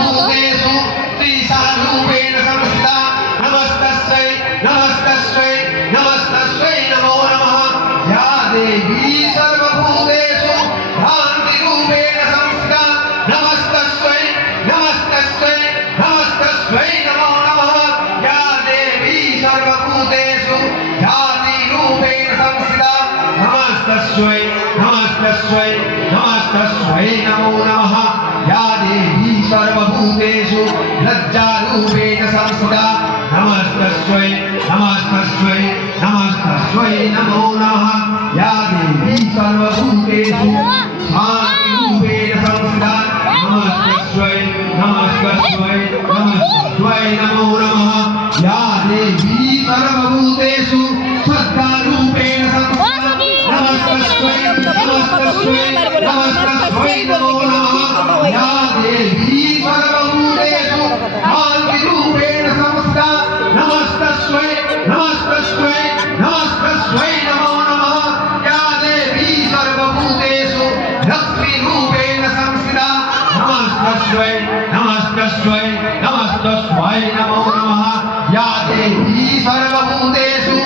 भूतेषु त्रिसारूपेण संस्थिता नमस्तस्यै नमस्तस्यै नमस्तस्यै नमो नमः या देवी सर्वभूतेषु शान्तिरूपेण संस्थिता नमस्तस्यै नमस्तस्यै नमस्तस्यै नमो नमः या देवी सर्वभूतेषु शान्तिरूपेण संस्थिता नमस्तस्यै नमस्तस्यै नमस्तस्यै नमो नमः या देवी सर्वभूतेषु लज्जारूपेण संस्थिता नमस्तस्यै नमस्तस्यै नमस्तस्यै नमो नमः या देवी सर्वभूतेषु शान्तिरूपेण संस्थिता नमस्तस्यै नमस्तस्यै नमस्तस्यै नमो नमः या देवी सर्वभूतेषु श्रद्धारूपेण संस्थिता नमस्तस्यै नमस्तस्यै नमस्तस्यै नमो नमः या देवी सर्वभूतेषु शान्तिरूपेण संस्थिता नमस्तस्यै नमस्तस्यै नमस्तस्यै नमो नमः या देवी सर्वभूतेषु लक्ष्मीरूपेण संस्थिता नमस्तस्यै नमस्तस्यै नमस्तस्यै नमो नमः या देवी सर्वभूतेषु